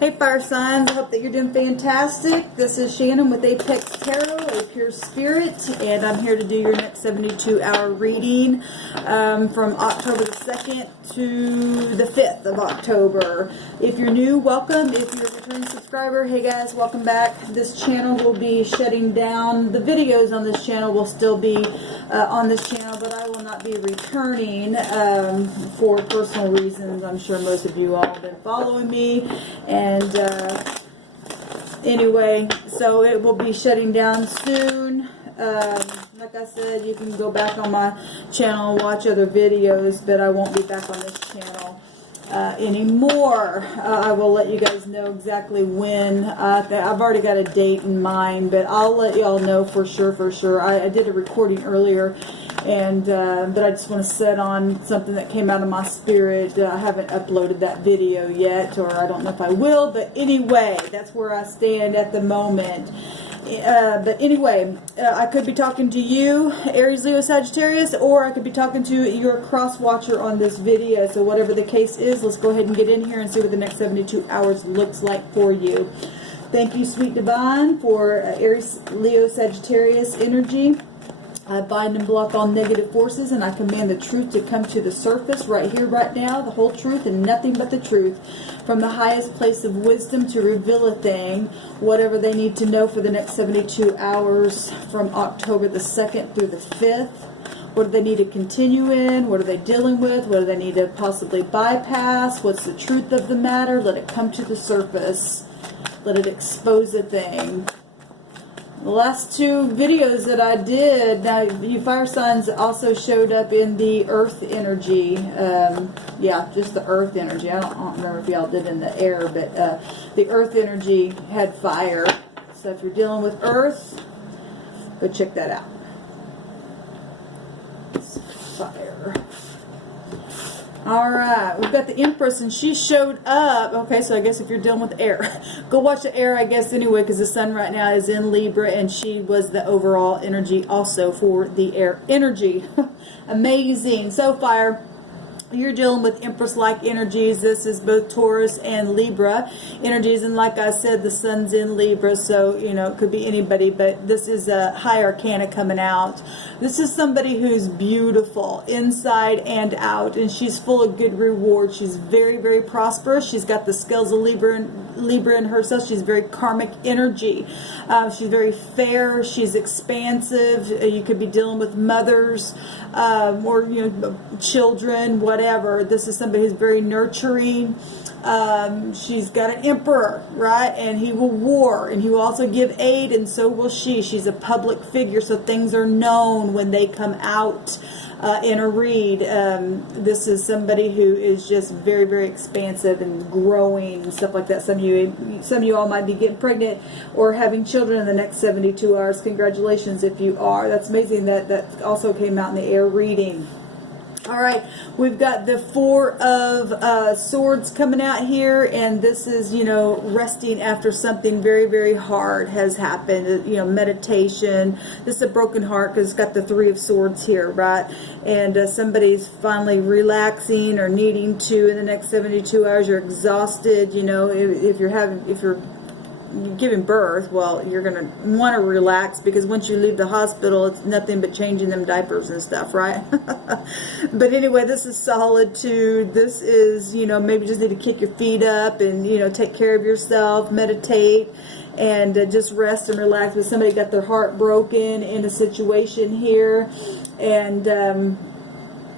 Hey fire signs, I hope that you're doing fantastic. This is Shannon with Apex Tarot, a pure spirit, and I'm here to do your next 72-hour reading from October the 2nd to the 5th of October. If you're new, welcome. If you're a returning subscriber, hey guys, welcome back. This channel will be shutting down. The videos on this channel will still be on this channel, but I will not be returning for personal reasons. I'm sure most of you all have been following me. And anyway, so it will be shutting down soon. Like I said, you can go back on my channel and watch other videos, but I won't be back on this channel anymore. I will let you guys know exactly when. I've already got a date in mind, but I'll let y'all know for sure. I did a recording earlier, and but I just want to set on something that came out of my spirit. I haven't uploaded that video yet, or I don't know if I will, but anyway, that's where I stand at the moment. But anyway, I could be talking to you, Aries, Leo, Sagittarius, or I could be talking to your cross watcher on this video. So whatever the case is, let's go ahead and get in here and see what the next 72 hours looks like for you. Thank you, Sweet Divine, for Aries, Leo, Sagittarius energy. I bind and block all negative forces, and I command the truth to come to the surface right here, right now, the whole truth and nothing but the truth. From the highest place of wisdom to reveal a thing, whatever they need to know for the next 72 hours from October the 2nd through the 5th. What do they need to continue in? What are they dealing with? What do they need to possibly bypass? What's the truth of the matter? Let it come to the surface. Let it expose a thing. The last two videos that I did, now you fire signs also showed up in the earth energy. Yeah, just the earth energy. I don't remember if y'all did in the air, but the earth energy had fire. So if you're dealing with earth, go check that out. It's fire. Alright, we've got the Empress, and she showed up. Okay, so I guess if you're dealing with air, go watch the air, I guess, anyway, because the sun right now is in Libra, and she was the overall energy also for the air energy. Amazing. So, fire, you're dealing with Empress-like energies. This is both Taurus and Libra energies, and like I said, the sun's in Libra, so, you know, it could be anybody, but this is a high arcana coming out. This is somebody who's beautiful inside and out, and she's full of good reward. She's very, very prosperous. She's got the scales of Libra in herself. She's very karmic energy. She's very fair. She's expansive. You could be dealing with mothers or, you know, children, whatever. This is somebody who's very nurturing. She's got an emperor, right? And he will war, and he will also give aid, and so will she. She's a public figure, so things are known when they come out in a read. This is somebody who is just very, very expansive and growing and stuff like that. Some of you all might be getting pregnant or having children in the next 72 hours. Congratulations if you are. That's amazing. That also came out in the air reading. All right, we've got the Four of Swords coming out here, and this is, you know, resting after something very, very hard has happened. You know, meditation. This is a broken heart because it's got the Three of Swords here, right? And somebody's finally relaxing or needing to in the next 72 hours. You're exhausted. You know, if you're giving birth, well, you're going to want to relax, because once you leave the hospital, it's nothing but changing them diapers and stuff, right? But anyway, this is solitude. This is, you know, maybe just need to kick your feet up and, you know, take care of yourself, meditate, and just rest and relax. But somebody got their heart broken in a situation here, and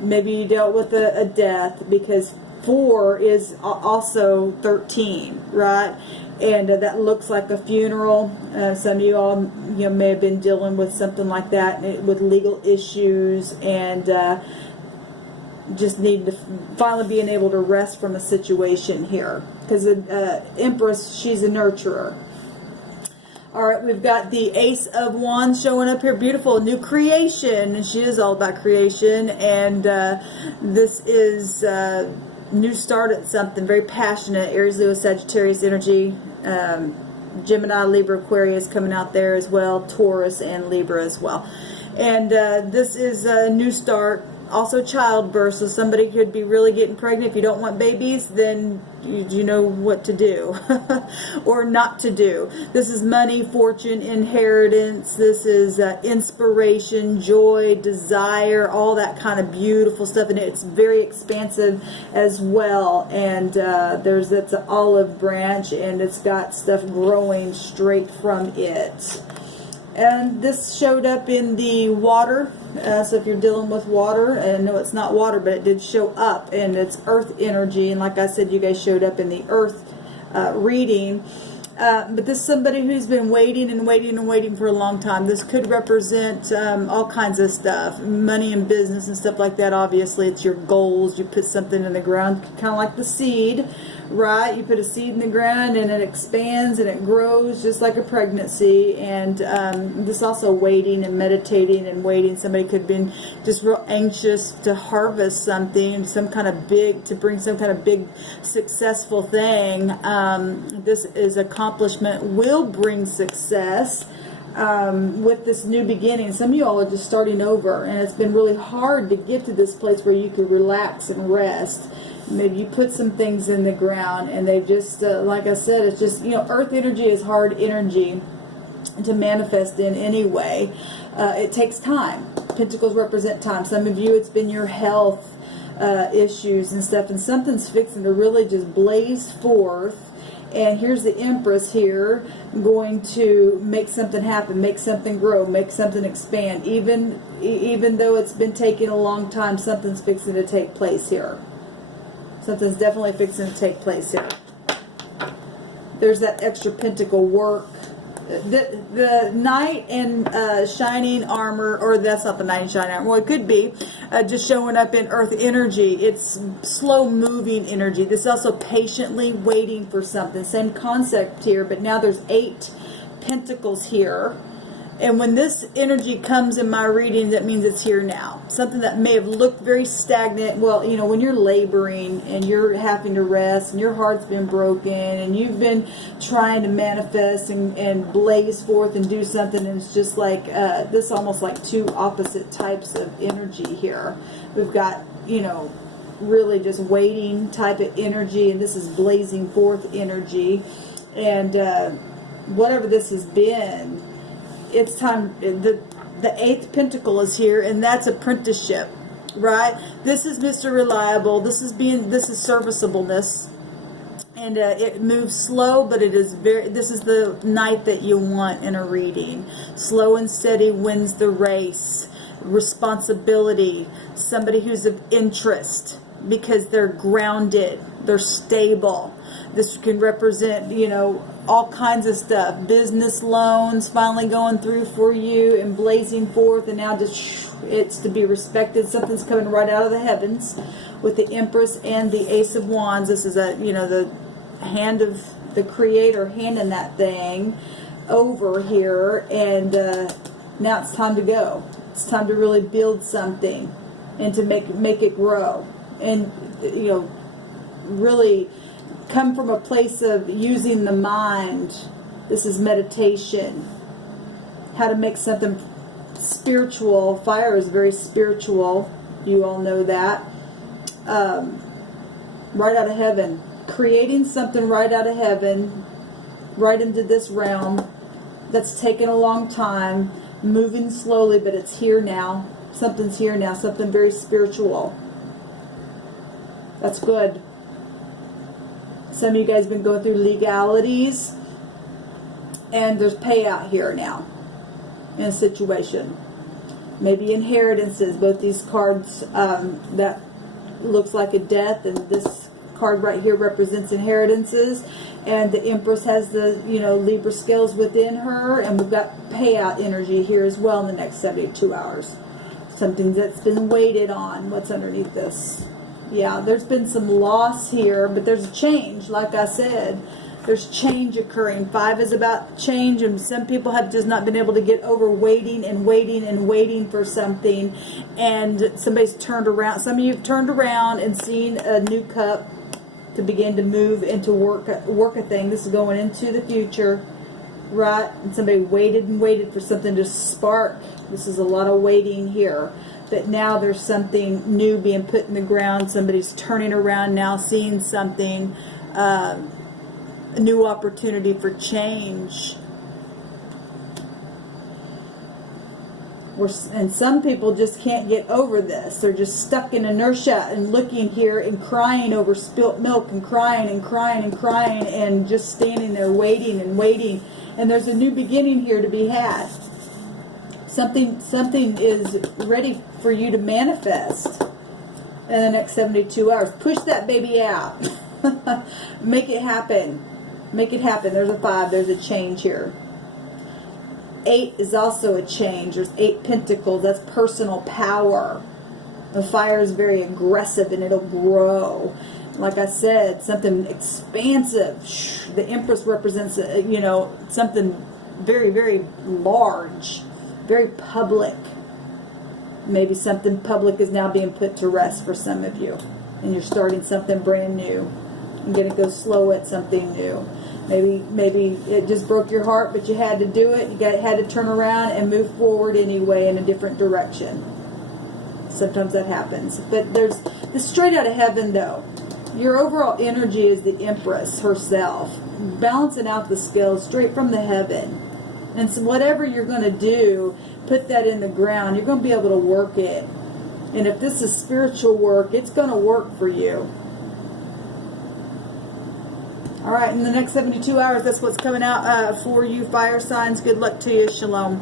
maybe you dealt with a death, because 4 is also 13, right? And that looks like a funeral. Some of you all, you know, may have been dealing with something like that with legal issues, and just need to finally being able to rest from a situation here. Because the Empress, she's a nurturer. All right, we've got the Ace of Wands showing up here. Beautiful new creation. And she is all about creation. And this is new start at something. Very passionate. Aries, Leo, Sagittarius energy. Gemini, Libra, Aquarius coming out there as well. Taurus and Libra as well. And this is a new start. also childbirth, so somebody could be really getting pregnant. If you don't want babies, then you know what to do or not to do. This is money, fortune, inheritance. This is inspiration, joy, desire, all that kind of beautiful stuff, and it's very expansive as well. And that's an olive branch, and it's got stuff growing straight from it. And this showed up in the water, so if you're dealing with water, and no, it's not water, but it did show up, and it's earth energy, and like I said, you guys showed up in the earth reading. But this is somebody who's been waiting and waiting and waiting for a long time. This could represent all kinds of stuff, money and business and stuff like that. Obviously, it's your goals. You put something in the ground, kind of like the seed, right? You put a seed in the ground and it expands and it grows just like a pregnancy. And this also waiting and meditating and waiting. Somebody could have been just real anxious to harvest something, some kind of big, to bring some kind of big successful thing. This is accomplishment will bring success with this new beginning. Some of you all are just starting over, and it's been really hard to get to this place where you could relax and rest. Maybe you put some things in the ground, and they've just, like I said, it's just, earth energy is hard energy to manifest in anyway. It takes time. Pentacles represent time. Some of you, it's been your health issues and stuff, and something's fixing to really just blaze forth. And here's the Empress here, going to make something happen, make something grow, make something expand. Even though it's been taking a long time, something's fixing to take place here. Something's definitely fixing to take place here. There's that extra pentacle work. The knight in shining armor, or that's not the knight in shining armor. Well, it could be just showing up in earth energy. It's slow moving energy. This is also patiently waiting for something. Same concept here, but now there's 8 pentacles here. And when this energy comes in my reading, that means it's here now. Something that may have looked very stagnant. Well, when you're laboring and you're having to rest and your heart's been broken and you've been trying to manifest and blaze forth and do something, and it's just like this, almost like 2 opposite types of energy here. We've got, really just waiting type of energy, and this is blazing forth energy. And whatever this has been, it's time. The 8th pentacle is here, and that's apprenticeship, right? This is Mr. Reliable. This is serviceableness, and it moves slow, but it is this is the knight that you want in a reading. Slow and steady wins the race. Responsibility. Somebody who's of interest because they're grounded. They're stable. This can represent, all kinds of stuff. Business loans finally going through for you and blazing forth, and now just it's to be respected. Something's coming right out of the heavens with the Empress and the Ace of Wands. This is the hand of the Creator handing that thing over here, and now it's time to go. It's time to really build something and to make it grow, and really come from a place of using the mind. This is meditation. How to make something spiritual. Fire is very spiritual. You all know that. Right out of heaven. Creating something right out of heaven. Right into this realm. That's taken a long time. Moving slowly, but it's here now. Something's here now. Something very spiritual. That's good. Some of you guys have been going through legalities, and there's payout here now in a situation. Maybe inheritances. Both these cards, that looks like a death, and this card right here represents inheritances. And the Empress has the, Libra scales within her, and we've got payout energy here as well in the next 72 hours. Something that's been waited on. What's underneath this? Yeah, there's been some loss here, but there's a change. Like I said, there's change occurring. 5 is about change, and some people have just not been able to get over waiting and waiting and waiting for something, and somebody's turned around. Some of you have turned around and seen a new cup to begin to move into work a thing. This is going into the future, right? And somebody waited and waited for something to spark. This is a lot of waiting here. but now there's something new being put in the ground. Somebody's turning around now, seeing something, a new opportunity for change. And some people just can't get over this. They're just stuck in inertia and looking here and crying over spilt milk and crying and crying and crying and just standing there waiting and waiting. And there's a new beginning here to be had. Something is ready for you to manifest in the next 72 hours. Push that baby out. Make it happen. Make it happen. There's a 5. There's a change here. 8 is also a change. There's 8 pentacles. That's personal power. The fire is very aggressive and it'll grow. Like I said, something expansive. The Empress represents, you know, something very, very large, very public. Maybe something public is now being put to rest for some of you. And you're starting something brand new. You're going to go slow at something new. Maybe it just broke your heart, but you had to do it. You had to turn around and move forward anyway in a different direction. Sometimes that happens. But there's this straight out of heaven, though. Your overall energy is the Empress herself, balancing out the scales straight from the heaven. And so whatever you're going to do, put that in the ground. You're going to be able to work it. And if this is spiritual work, it's going to work for you. All right, in the next 72 hours, that's what's coming out for you, fire signs. Good luck to you. Shalom.